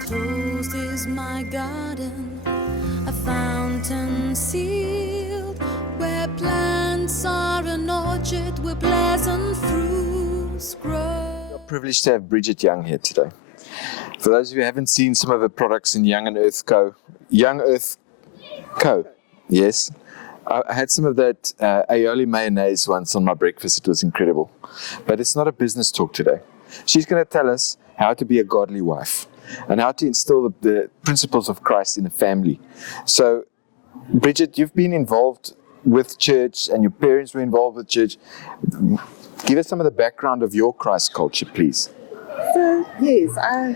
Closed is my garden, a fountain sealed, where plants are an orchard, where pleasant fruits grow. We're privileged to have Bridgitte Young here today. For those of you who haven't seen some of her products in Young Earth Co., yes. I had some of that aioli mayonnaise once on my breakfast. It was incredible. But it's not a business talk today. She's going to tell us how to be a godly wife and how to instill the principles of Christ in a family. So, Bridgitte, you've been involved with church and your parents were involved with church. Give us some of the background of your Christ culture, please. So, yes, I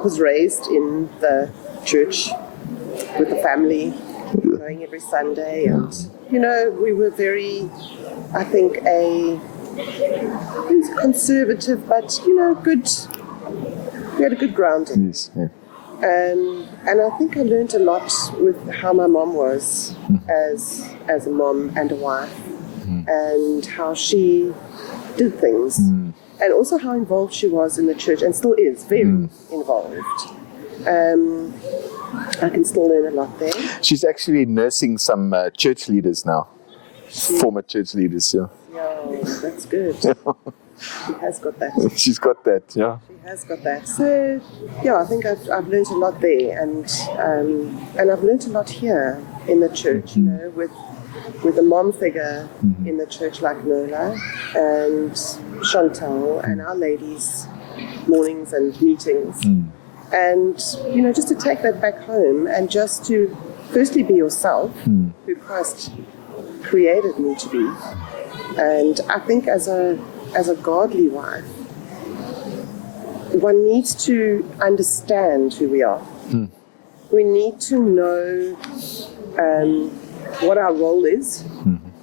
was raised in the church with the family, going every Sunday, and we were very, I think, conservative, but good. We had a good grounding. Yes, yeah. And I think I learned a lot with how my mom was as a mom and a wife, and how she did things, and also how involved she was in the church, and still is very involved. I can still learn a lot there. She's actually nursing some church leaders now, former church leaders, yeah. Yeah, that's good. She has got that. She's got that, yeah. She has got that. So, yeah, I think I've learned a lot there, and I've learned a lot here in the church, with a mom figure in the church like Nola and Chantal and our ladies' mornings and meetings. And, just to take that back home and just to firstly be yourself, who Christ created me to be. And I think as a godly wife, one needs to understand who we are. We need to know what our role is,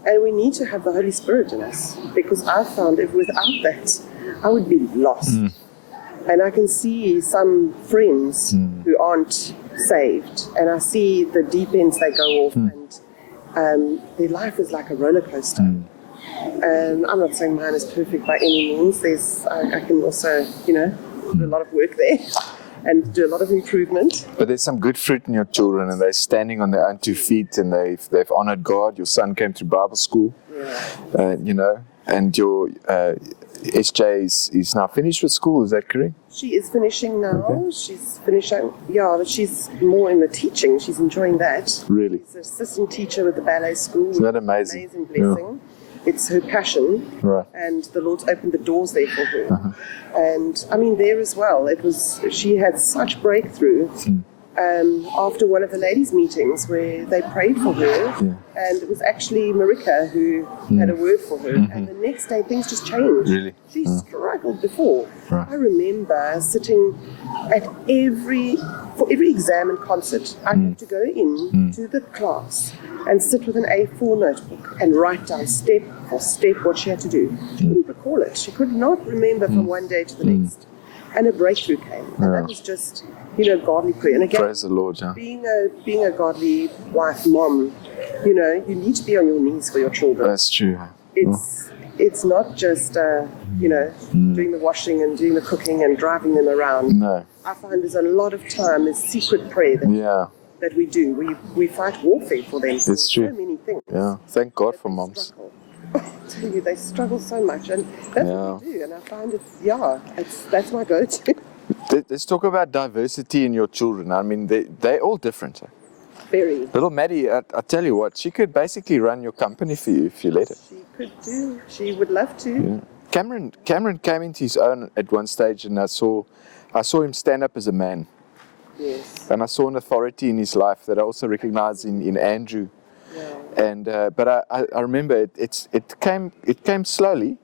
and we need to have the Holy Spirit in us, because I found if without that, I would be lost. And I can see some friends who aren't saved, and I see the deep ends they go off, and their life is like a roller coaster. And I'm not saying mine is perfect by any means. I can also, do a lot of work there and do a lot of improvement. But there's some good fruit in your children, and they're standing on their own 2 feet, and they've honored God. Your son came to Bible school, and your SJ is now finished with school. Is that correct? She is finishing now. Okay. She's finishing, but she's more in the teaching. She's enjoying that. Really? She's an assistant teacher with the ballet school. Isn't that amazing? Amazing blessing. Yeah. It's her passion, right. And the Lord's opened the doors there for her. And I mean, there as well, she had such breakthrough after one of the ladies' meetings where they prayed for her, and it was actually Marika who had a word for her, and the next day things just changed. Really? She struggled before. Right. I remember sitting at for every exam and concert, I had to go in to the class and sit with an A4 notebook and write down step for step what she had to do. She couldn't recall it. She could not remember from one day to the next. And a breakthrough came. And that was just, godly prayer. And again, praise the Lord, yeah. being a godly wife, mom, you need to be on your knees for your children. That's true. It's not just, doing the washing and doing the cooking and driving them around. No. I find there's a lot of time, there's secret prayer that we do. We fight warfare for them. It's true. So many things. Yeah. Thank God for moms. I tell you, they struggle so much, and that's what we do. And I find that's my go-to. Let's talk about diversity in your children. I mean, they're all different. Very. Little Maddie, I tell you what, she could basically run your company for you if you let her. She could do. She would love to. Yeah. Cameron came into his own at one stage, and I saw him stand up as a man. Yes. And I saw an authority in his life that I also recognize in Andrew. Yeah. And but I remember it came slowly,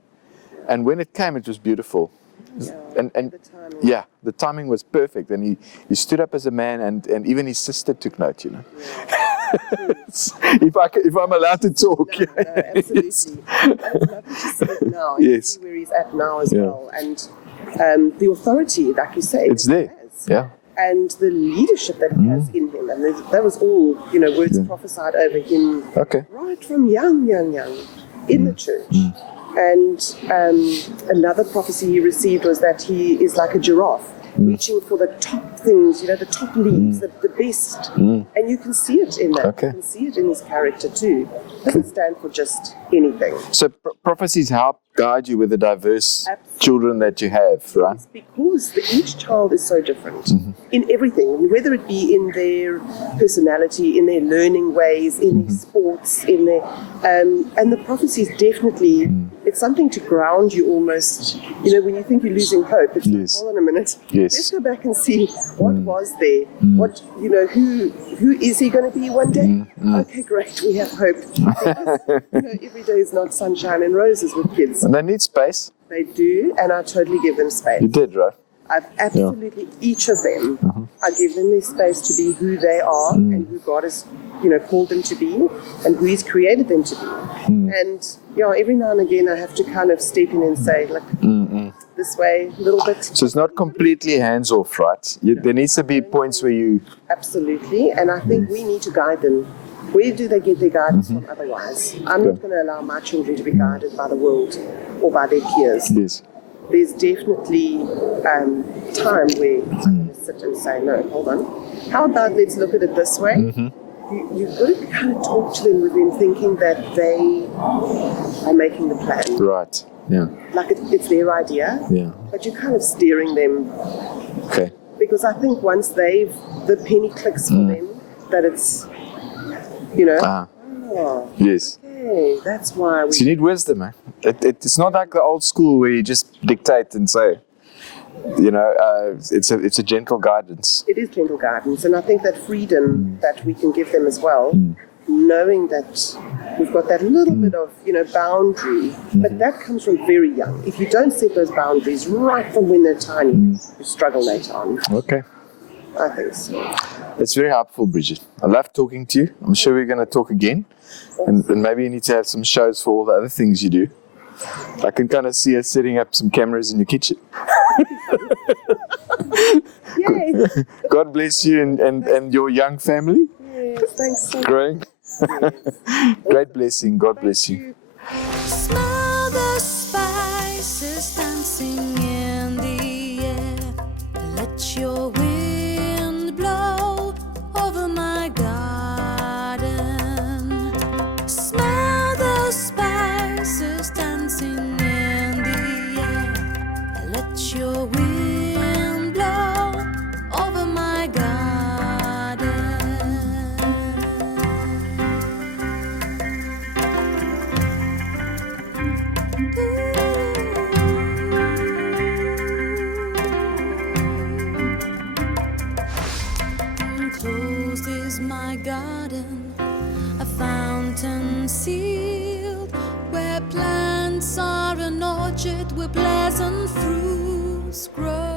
and when it came, it was beautiful. Yeah. And the timing was perfect, and he stood up as a man, and even his sister took note. Yeah. if I'm allowed to talk. No, absolutely. It's lovely to see it now. You see where he's at now as well, and the authority, like you say, it's there. Yeah. And the leadership that he has in him, and that was all words prophesied over him. Okay. Right from young. in the church. And another prophecy he received was that he is like a giraffe, reaching for the top things, the top leads, the best. And you can see it in that. Okay. You can see it in his character too. It doesn't stand for just anything. So prophecies help guide you with the diverse children that you have, right? It's because each child is so different in everything, whether it be in their personality, in their learning ways, in their sports, in their and the prophecies definitely. It's something to ground you almost. When you think you're losing hope, it's like, hold on a minute. Yes. Let's go back and see what was there. What who is he going to be one day? Okay, great, we have hope. Because, every day is not sunshine and roses with kids. And they need space. They do, and I totally give them space. You did, right? I've absolutely, each of them, I give them their space to be who they are and who God has, called them to be and who He's created them to be. And, every now and again I have to kind of step in and say, look, this way, a little bit. So it's not completely hands-off, right? There needs to be points where you... Absolutely, and I think we need to guide them. Where do they get their guidance from otherwise? I'm not going to allow my children to be guided by the world or by their peers. Yes. There's definitely time where I'm going to sit and say, no, hold on. How about let's look at it this way? You've got to kind of talk to them with them thinking that they are making the plan. Right, yeah. Like it's their idea, but you're kind of steering them. Okay. Because I think once the penny clicks for them, that it's, oh, yes. okay, that's why we... So you need wisdom, eh? It's not like the old school where you just dictate and say, it's a gentle guidance. It is gentle guidance, and I think that freedom that we can give them as well, knowing that we've got that little bit of, boundary, but that comes from very young. If you don't set those boundaries right from when they're tiny, you struggle later on. Okay. I think so. It's very helpful, Bridgitte. I love talking to you. I'm sure we're going to talk again. And maybe you need to have some shows for all the other things you do. I can kind of see us setting up some cameras in your kitchen. Yay! God bless you and your young family. Yes, thanks so much. Growing. Yes. Great blessing. God bless you. Smell the spices dancing in the air. Let your wind blow over my garden. Smell the spices dancing in the air. Let your wind blow over my garden. Closed is my garden, a fountain sealed, where plants are an orchard where pleasant fruits grow.